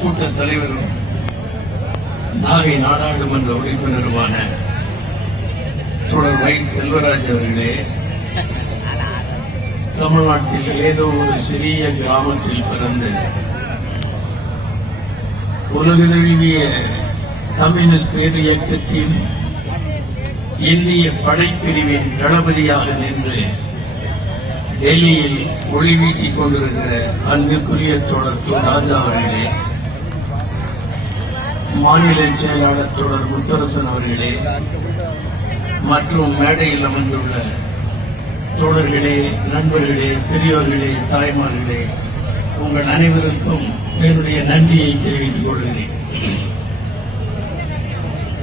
கூட்ட தலைவரும் நாகை நாடாளுமன்ற உறுப்பினருமான தொடர் வை செல்வராஜ் அவர்களே தமிழ்நாட்டில் ஏதோ ஒரு சிறிய கிராமத்தில் பிறந்து உலகெழுவிய கம்யூனிஸ்ட் பேர் இயக்கத்தின் இந்திய படைப்பிரிவின் தளபதியாக நின்று டெல்லியில் ஒளி வீசிக் கொண்டிருக்கிற அன்பிற்குரிய தொடர் ராஜா அவர்களே மாநில செயலாளர் தொடர் முத்தரசன் அவர்களே மற்றும் மேடையில் அமர்ந்துள்ள தோழர்களே நண்பர்களே பெரியோர்களே தாய்மார்களே உங்கள் அனைவருக்கும் என்னுடைய நன்றியை தெரிவித்துக் கொள்கிறேன்.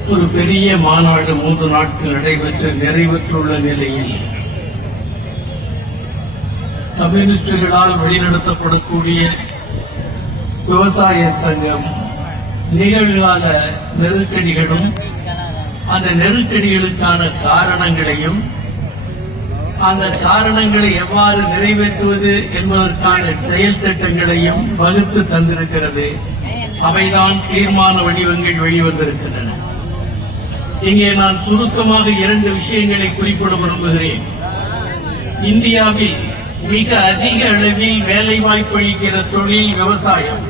ஒரு பெரிய மாநாடு மூன்று நாட்கள் நடைபெற்று நிறைவேற்றுள்ள நிலையில் கம்யூனிஸ்டுகளால் வழிநடத்தப்படக்கூடிய விவசாய சங்கம் நிகழ்கால நெருக்கடிகளும் அந்த நெருக்கடிகளுக்கான காரணங்களையும் அந்த காரணங்களை எவ்வாறு நிறைவேற்றுவது என்பதற்கான செயல் திட்டங்களையும் வகுத்து தந்திருக்கிறது. அவைதான் தீர்மான வடிவங்கள் வெளிவந்திருக்கின்றன. இங்கே நான் சுருக்கமாக இரண்டு விஷயங்களை குறிப்பிட விரும்புகிறேன். இந்தியாவில் மிக அதிக அளவில் வேலை வாய்ப்பு அளிக்கிற தொழில் விவசாயம்.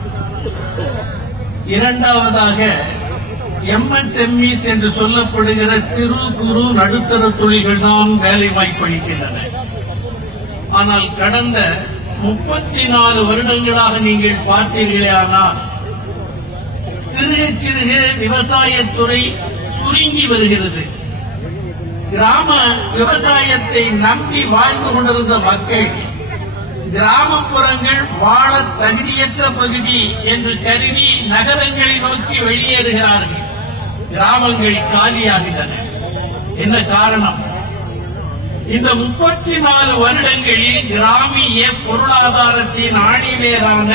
இரண்டாவதாக எம்எஸ்எம்இஸ் என்று சொல்லப்படுகிற சிறு குறு நடுத்தர தொழில்கள் தான் வேலை வாய்ப்பு அளிக்கின்றன ஆனால் கடந்த முப்பத்தி நாலு வருடங்களாக நீங்கள் பார்த்தீர்களே ஆனால் சிறுக சிறுக விவசாயத்துறை சுருங்கி வருகிறது. கிராம விவசாயத்தை நம்பி வாழ்ந்து கொண்டிருந்த மக்கள் கிராமப்புறங்கள் வாழ தகுதியற்ற பகுதி என்று கருதி நகரங்களை நோக்கி வெளியேறுகிறார்கள். கிராமங்கள் காலியாகின்றன. என்ன காரணம்? இந்த முப்பத்தி நாலு வருடங்களில் கிராமிய பொருளாதாரத்தின் ஆணிவேரான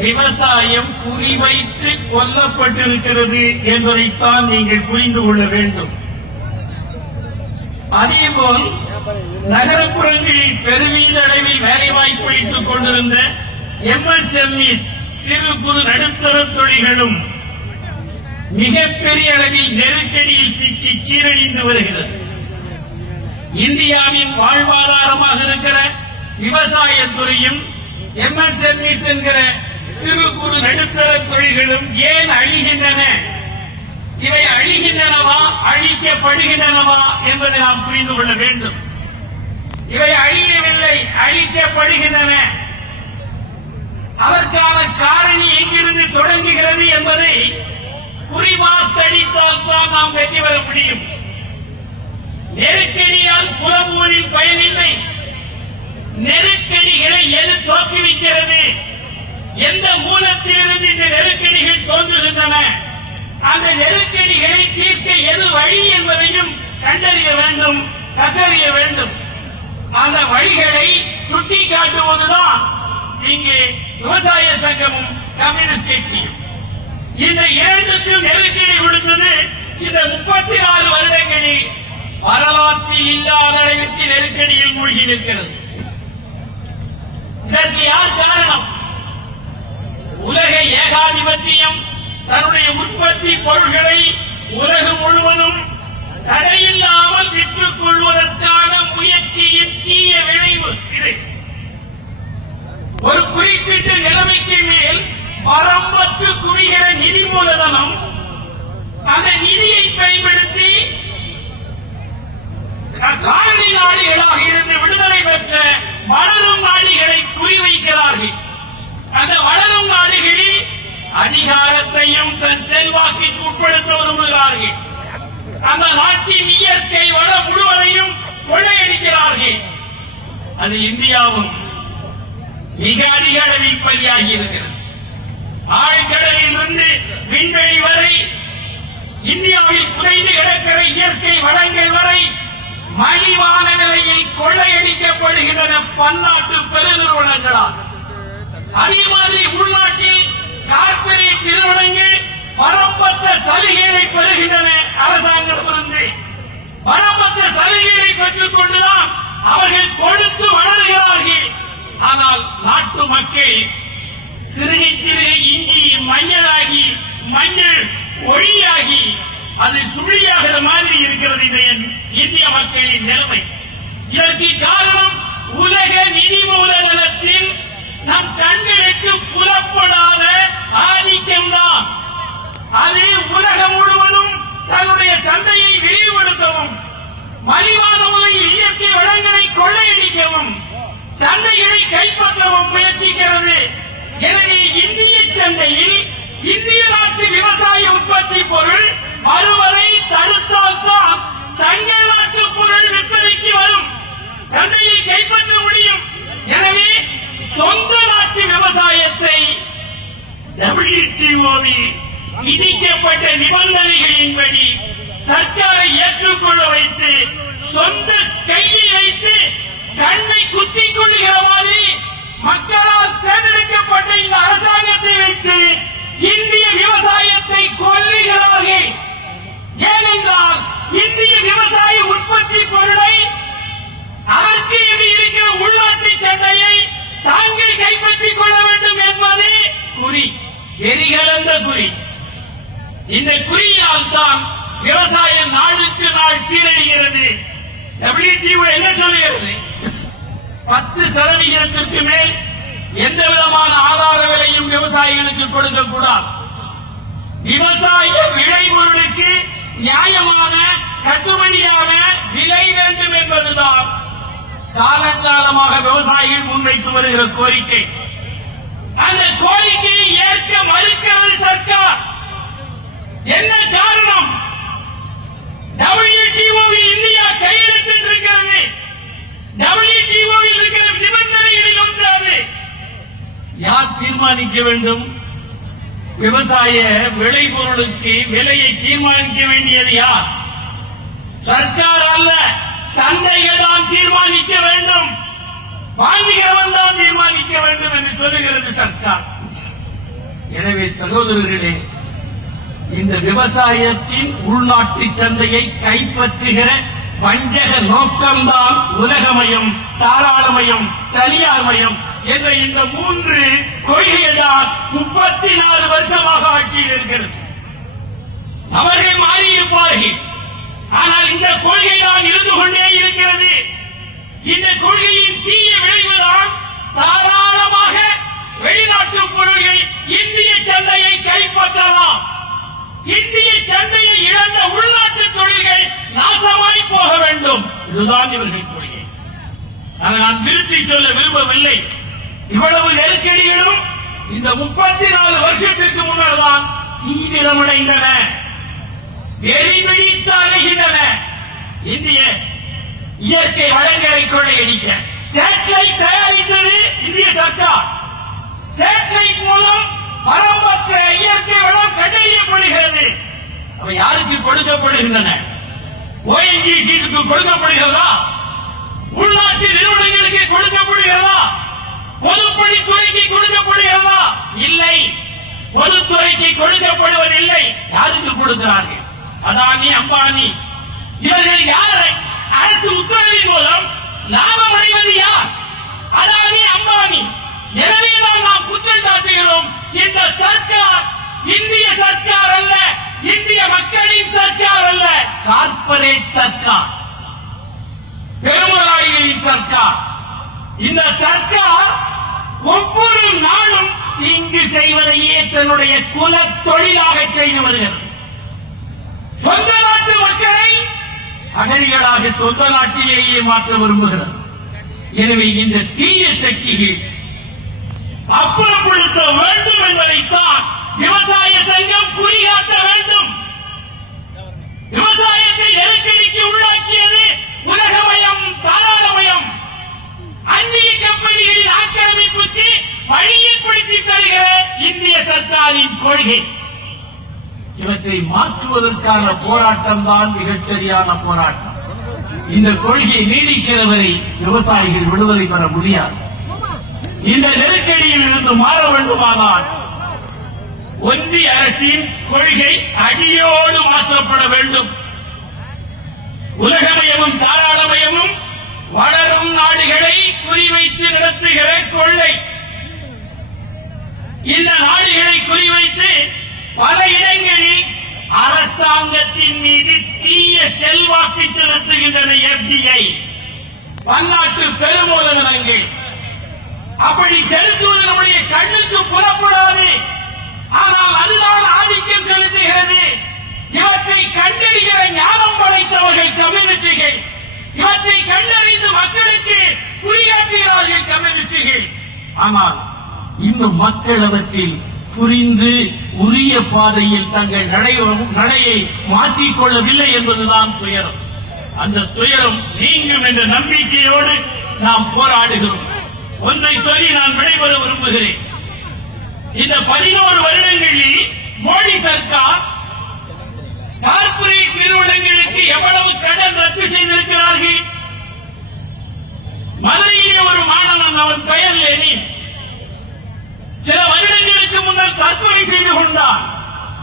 விவசாயம் குறிவைத்து கொல்லப்பட்டிருக்கிறது என்பதைத்தான் நீங்கள் புரிந்து கொள்ள வேண்டும். அதேபோல் நகரப்புறங்களில் பெருமீத அளவில் வேலைவாய்ப்பு அளித்துக் கொண்டிருந்த எம்எஸ்எம்இஸ் சிறு குறு நடுத்தர தொழில்களும் மிகப்பெரிய அளவில் நெருக்கடியில் சிக்கி சீரழிந்து வருகிறது. இந்தியாவின் வாழ்வாதாரமாக இருக்கிற விவசாயத்துறையும் எம்எஸ்எம்இஸ் என்கிற சிறு குறு நடுத்தர தொழில்களும் ஏன் அழிகின்றன? இவை அழிகின்றனவா அழிக்கப்படுகின்றனவா என்பதை நாம் புரிந்து கொள்ள வேண்டும். இவை அழியவில்லை அழிக்கப்படுகின்றன. அதற்கான காரணி எங்கிருந்து தொடங்குகிறது என்பதை குறிபார்த்தடித்தால்தான் நாம் வெற்றி பெற முடியும். நெருக்கடியால் புலமூரில் பயனில்லை. நெருக்கடிகளை எது தோற்றுவிக்கிறது எந்த மூலத்திலிருந்து இந்த நெருக்கடிகள் தோன்றுகின்றன? அந்த நெருக்கடிகளை தீர்க்க எது வழி என்பதையும் கண்டறிய வேண்டும் கற்றறிய வேண்டும். அந்த வழிகளை சுட்டிக்காட்டுவதுதான் இங்கே விவசாய சங்கமும் கம்யூனிஸ்ட் கட்சியும். இந்த இரண்டுக்கும் நெருக்கடி கொடுத்தது இந்த முப்பத்தி நாலு வருடங்களில் வரலாற்று இல்லாத அளவிற்கு நெருக்கடியில் மூழ்கி நிற்கிறது. இதற்கு யார் காரணம்? உலக ஏகாதிபத்தியம் தன்னுடைய உற்பத்தி பொருள்களை உலகம் முழுவதும் தடையில்லாமல் விற்றுக் கொள்வதற்கான முயற்சியின் தீய விளைவு இது. ஒரு குறிப்பிட்ட நிலைமைக்கு மேல் வரம்பற்று குவிகிற நிதி மூலதனம் அந்த நிதியை பயன்படுத்தி காலனி நாடுகளாக இருந்து விடுதலை பெற்ற வளரும் நாடுகளை குறிவைக்கிறார்கள். அந்த வளரும் நாடுகளில் அதிகாரத்தையும் தன் செல்வாக்கிற்கு உட்படுத்த விரும்புகிறார்கள். அந்த நாட்டின் இயற்கை வளம் முழுவதையும் கொள்ளையடிக்கிறார்கள். அது இந்தியாவும் மிக அதிக அளவில் பதியாகி இருக்கிறது. ஆழ்கடலிலிருந்து விண்வெளி வரை இந்தியாவில் குறைந்து கிடக்கிற இயற்கை வளங்கள் வரை மலிவான நிலையில் கொள்ளையடிக்கப்படுகின்றன பன்னாட்டு பெருநிறுவனங்களால் அதே மாதிரி உள்நாட்டில் கார்பரேட் நிறுவனங்கள் வரம்பற்ற சலுகைகளை பெறுகின்றன அரசாங்கத்திலிருந்து வரம்பற்ற சலுகைகளை பெற்றுக் கொண்டுதான் அவர்கள் கொடுத்து வளர்கிறார்கள். ஆனால் நாட்டு மக்கள் சிறுகை சிறுகை இஞ்சி மஞ்சளாகி மஞ்சள் ஒளியாகி அது சுழியாகிற மாதிரி இருக்கிறது இன்றைய இந்திய மக்களின் நிலைமை. இதற்கு காரணம் உலக நிதி மூலதனத்தில் நம் கண்களுக்கு புலப்படாத ஆதிக்கம்தான் அது உலகம் முழுவதும் தன்னுடைய சந்தையை விரிவுபடுத்தவும் மலிவான முறையில் இயற்கை வளங்களை கொள்ளையடிக்கவும் சந்தைகளை கைப்பற்றவும் முயற்சிக்கிறது. எனவே இந்திய சந்தையில் இந்திய நாட்டு விவசாய உற்பத்தி பொருள் வருவதை தடுத்தால்தான் தங்கள் நாட்டு பொருள் விற்பனைக்கு வரும். சந்தையை கைப்பற்ற முடியும். எனவே சொந்த நாட்டு விவசாயத்தை டபிள்யூடிஓவில் விதிக்கப்பட்ட நிபந்தனைகளின்படி சர்க்காரை ஏற்றுக்கொள்ள வைத்து சொந்த கையில் கண்ணை குத்திக் கொள்ளுகிற மாதிரி மக்களால் தேர்ந்தெடுக்கப்பட்ட இந்த அரசாங்கத்தை வைத்து இந்திய விவசாயத்தை கொல்லுகிறார்கள் ஏனென்றால் இந்திய விவசாய உற்பத்தி பொருளை அதற்கு என்று இருக்கிற உள்நாட்டு சண்டையை தாங்கள் கைப்பற்றிக் கொள்ள வேண்டும் என்பதே குறி எரிகலந்த குறி. இந்த குறியால் தான் விவசாயம் நாளுக்கு நாள் சீரழிகிறது. WTO என்ன சொல்லுகிறது? பத்து சதவிகிதத்திற்கு மேல் எந்த விதமான ஆதார விலையும் விவசாயிகளுக்கு கொடுக்க கூடாது. விவசாய விளைபொருளுக்கு நியாயமான கட்டுமணியான விலை வேண்டும் என்பதுதான் காலங்காலமாக விவசாயிகள் முன்வைத்து வருகிற கோரிக்கை. அந்த கோரிக்கையை ஏற்க மறுக்கிறது சர்க்கார். என்ன காரணம்? டபிள்யூடிஓவில் இந்தியா கையெழுத்திட்டிருக்கிறது டபிள்யூடிஓவில் இருக்கிற நிபந்தனைகளில் ஒன்று அது யார் தீர்மானிக்க வேண்டும். விவசாய விளைபொருளுக்கு விலையை தீர்மானிக்க வேண்டியது யார்? சர்க்கார் அல்ல சந்தைகள் தான் தீர்மானிக்க வேண்டும். வாங்குகிறவன் தான் தீர்மானிக்க வேண்டும் என்று சொல்லுகிறது சர்க்கார். எனவே சகோதரர்களே இந்த விவசாயத்தின் உள்நாட்டு சந்தையை கைப்பற்றுகிற வஞ்சக நோக்கம்தான் உலகமயம் தாராளமயம் தனியார்மயம் என்ற இந்த மூன்று கொள்கைகள் தான் முப்பத்தி நாலு வருஷமாக ஆட்சியில் இருக்கிறது அவர்கள் மாறியிருப்பார்கள் ஆனால் இந்த கொள்கை தான் இருந்து கொண்டே இருக்கிறது. இந்த கொள்கையின் தீய விளைவுதான் தாராளமாக வெளிநாட்டு பொருள்கள் இந்திய சந்தையை கைப்பற்றலாம். இந்திய சந்தையை இழந்த உள்நாட்டு தொழில்கள் நாசமாய் போக வேண்டும். இதுதான் இவர்கள் கொள்கை. அதை நான் நிறுத்தி சொல்ல விரும்பவில்லை. இவ்வளவு நெருக்கடிகளும் இந்த முப்பத்தி நாலு வருஷத்திற்கு முன்னர் தான் தீவிரமடைந்தன. வெறி அலைகின்றன இந்திய இயற்கை வளங்களை கொள்ளையடிக்க சேட்டலைட் தயாரித்தது இந்திய சர்க்கார். சேட்டலைட் மூலம் வரம்பற்ற இயற்கை வளம் கண்டறியப்படுகிறது. அவை யாருக்கு கொடுக்கப்படுகின்றன? ஓஎன்ஜிசிக்கு கொடுக்கப்படுகிறதா? உள்நாட்டு நிறுவனங்களுக்கு கொடுக்கப்படுகிறதா? பொதுப்பணித்துறைக்கு கொடுக்கப்படுகிறதா? இல்லை. பொதுத்துறைக்கு கொடுக்கப்படுவதில்லை. யாருக்கு கொடுக்கிறார்கள்? அதானி அம்பானி. இவர்கள் யாரை? அரசு உத்தரவின் மூலம் லாபம் அடைவது யார்? அதானி அம்பானி. எனவேதான் நாம் குற்றம் சாட்டுகிறோம். இந்த சர்க்கார் இந்திய சர்க்கார் அல்ல. இந்திய மக்களின் சர்க்கார் அல்ல. கார்ப்பரேட் சர்க்கார். பெருமுதலாளிகளின் சர்க்கார். இந்த சர்க்கார் ஒவ்வொரு நாளும் இங்கு செய்வதையே தன்னுடைய குல தொழிலாக செய்து வருகிறது. சொந்த நாட்டு மக்களை அகதிகளாக சொந்த நாட்டிலேயே மாற்ற விரும்புகிறது. எனவே இந்த தீய சக்திகள் அப்புறப்படுத்த வேண்டும் என்பதைத்தான் விவசாய சங்கம் குறிகாட்ட வேண்டும் விவசாயத்தை நெருக்கடிக்கு உள்ளாக்கியது உலகமயம் தாராளமயம் அந்நிய கம்பெனிகளின் பணியப்படுத்தி தருகிற இந்திய சர்க்காரின் கொள்கை. இவற்றை மாற்றுவதற்கான போராட்டம் தான் மிகச்சரியான போராட்டம். இந்த கொள்கை நீடிக்கிற வரை விவசாயிகள் விடுதலை பெற முடியாது. இந்த நெருக்கடியில் இருந்து மாற வேண்டுமானால் ஒன்றிய அரசின் கொள்கை அடியோடு மாற்றப்பட வேண்டும். உலகமயமும் தாராளமயமும் வளரும் நாடுகளை குறிவைத்து நடத்துகிற கொள்ளை இந்த நாடுகளை குறிவைத்து பல இடங்களில் அரசாங்கத்தின் மீது தீய செல்வாக்கு செலுத்துகின்றன எஃபிஐ பன்னாட்டு பெருமூலதனங்கள் அப்படி செலுத்துவது நம்முடைய கண்ணுக்கு புலப்படாது. ஆனால் அதுதான் ஆதிக்கம் செலுத்துகிறது. இவற்றை கண்டறிகிற ஞானம் படைத்தவர்கள் கம்யூனிட்டிகள். இவற்றை கண்டறிந்து மக்களுக்கு குறியாற்றுகிறார்கள் கம்யூனிட்டிகள். ஆனால் இன்னும் மக்கள் அவற்றில் புரிந்து உரிய பாதையில் தங்கள் நடை நடையை மாற்றிக் கொள்ளவில்லை என்பதுதான் துயரம். அந்த துயரம் நீங்கும் என்ற நம்பிக்கையோடு நாம் போராடுகிறோம். ஒன்றை சொல்லி நான் விடைபெற விரும்புகிறேன். இந்த பதினோரு வருடங்களில் மோடி சர்க்கார் கார்ப்பரேட் நிறுவனங்களுக்கு எவ்வளவு கடன் ரத்து செய்திருக்கிறார்கள்? மதுரையிலே ஒரு மாணவன் அவன் பெயர் லெனின் சில வருடங்களுக்கு முன்னர் தற்கொலை செய்து கொண்டான்.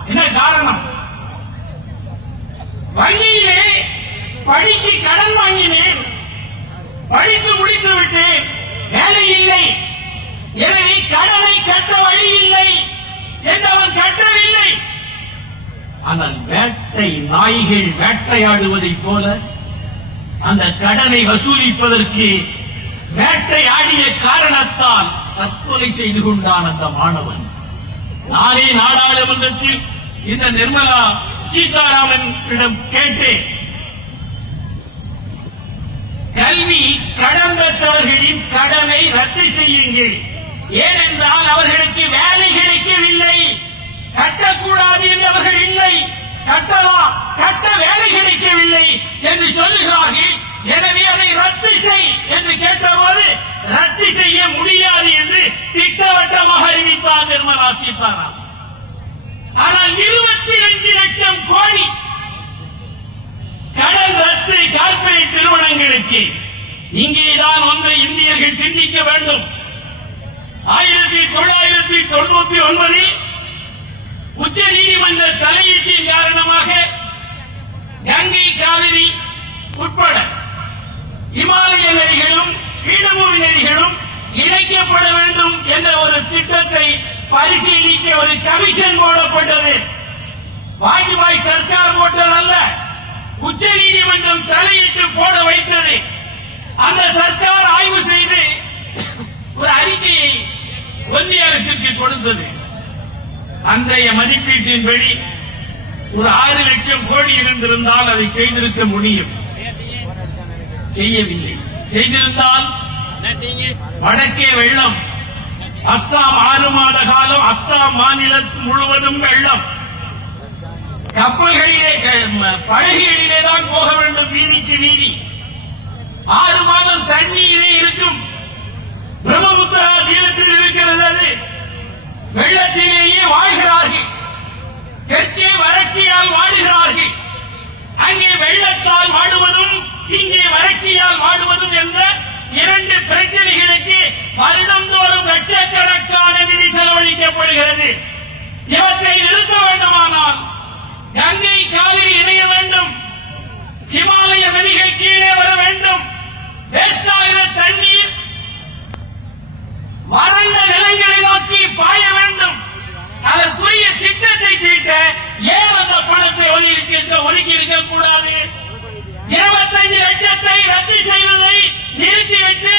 என்ன காரணம்? வங்கியிலே படிக்கு கடன் வாங்கினேன். படித்து முடித்து விட்டேன். வேலை இல்லை. எனவே கடனை கட்ட வழி இல்லை என்றவன் கட்டவில்லை ஆனால் வேட்டை நாய்கள் வேட்டையாடுவதைப் போல அந்த கடனை வசூலிப்பதற்கு வேட்டையாடிய காரணத்தால் தற்கொலை செய்து கொண்டான் அந்த மாணவன். நானே நாடாளுமன்றத்தில் இந்த நிர்மலா சீதாராமனிடம் கேட்டேன். கல்வி கடன் பெற்றவர்களின் கடனை ரத்து செய்யுங்கள். ஏனென்றால் அவர்களுக்கு வேலை கிடைக்கவில்லை. கட்டக்கூடாது என்றவர்கள் இல்லை. கட்டலாம் கட்ட வேலை கிடைக்கவில்லை என்று சொல்லுகிறார்கள். எனவே அதை ரத்து செய் என்று கேட்டபோது வாசிப்பாராம் ஆனால் இருபத்தி ரெண்டு லட்சம் கோடி கடல் ரத்து கார்ப்பரேட் நிறுவனங்களுக்கு இங்கேதான் ஒன்றை இந்தியர்கள் சிந்திக்க வேண்டும். ஆயிரத்தி தொள்ளாயிரத்தி தொண்ணூத்தி ஒன்பதில் உச்ச நீதிமன்ற தலையீட்டின் காரணமாக கங்கை காவிரி உட்பட இமாலய நதிகளும் பீடபூமி நதிகளும் இணைக்கப்பட வேண்டும் என்ற ஒரு திட்டத்தை பரிசீலிக்க ஒரு கமிஷன் போடப்பட்டது. வாஜ்பாய் சர்க்கார் போட்டதல்ல உச்ச நீதிமன்றம் தலையிட்டு போட வைத்தது. அந்த சர்க்கார் ஆய்வு செய்து ஒரு அறிக்கையை ஒன்றிய அரசிற்கு கொடுத்தது. அன்றைய மதிப்பீட்டின்படி ஒரு ஆறு லட்சம் கோடி இருந்திருந்தால் அதை செய்திருக்க முடியும். செய்யவில்லை. செய்திருந்தால் வடக்கே வெள்ளம். அஸ்ஸாம் ஆறு மாத காலம் அஸ்ஸாம் மாநிலம் முழுவதும் வெள்ளம். கப்பல்களிலே படகுகளிலே தான் போக வேண்டும் வீதிக்கு வீதி. ஆறு மாதம் தண்ணீரே இருக்கும். பிரம்மபுத்திரா தீரத்தில் இருக்கிறது அது. வெள்ளத்திலேயே வாழ்கிறார்கள். தெற்கே வறட்சியால் வாடுகிறார்கள். அங்கே வெள்ளத்தால் வாடுவதும் இங்கே வறட்சியால் வாடுவதும் என்ற இரண்டு பிரச்சனைகளுக்கு வருடம் லட்சக்கணக்கான நிதி செலவழிக்கப்படுகிறது. இவற்றை நிறுத்த வேண்டுமானால் கங்கை காவிரி இணைய வேண்டும். ஹிமாலய நதிகள் கீழே வர வேண்டும். வேஸ்ட் ஆகிற தண்ணீர் வறண்ட நிலங்களை நோக்கி பாய வேண்டும். அதற்குரிய திட்டத்தை தீட்ட ஏன் அந்த பணத்தை ஒதுக்கி ஒதுக்கி இருக்க கூடாது இருபத்தஞ்சு லட்சத்தை ரத்து செய்வதை நிறுத்திவிட்டு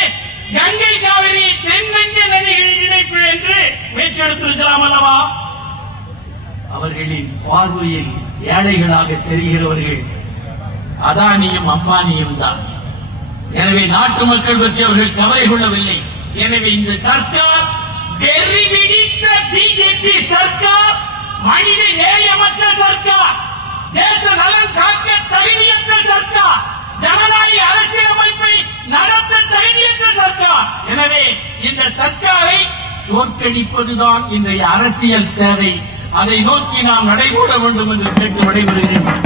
கங்கை காவிரி தென்னிந்திய நதிகள் இணைப்பு என்று பேச்செடுத்திருக்கலாம் அல்லவா? அவர்களின் பார்வையில் ஏழைகளாக தெரிகிறவர்கள் அதானியும் அம்பானியும் தான். எனவே நாட்டு மக்கள் பற்றி அவர்கள் கவலை கொள்ளவில்லை. எனவே இந்த சர்க்கார் வெறி பிடித்த பிஜேபி சர்க்கார் மனித நேயமற்ற சர்க்கார் தேச நலன் காக்க தகுதியற்ற சர்க்கார் ஜனநாயக அரசியலமைப்பை நடத்த தகுதியற்ற சர்க்கார். எனவே இந்த சர்க்காரை தோற்கடிப்பதுதான் இன்றைய அரசியல் தேவை. அதை நோக்கி நாம் நடைபோட வேண்டும் என்று கேட்டு விடைபெறுகிறேன்.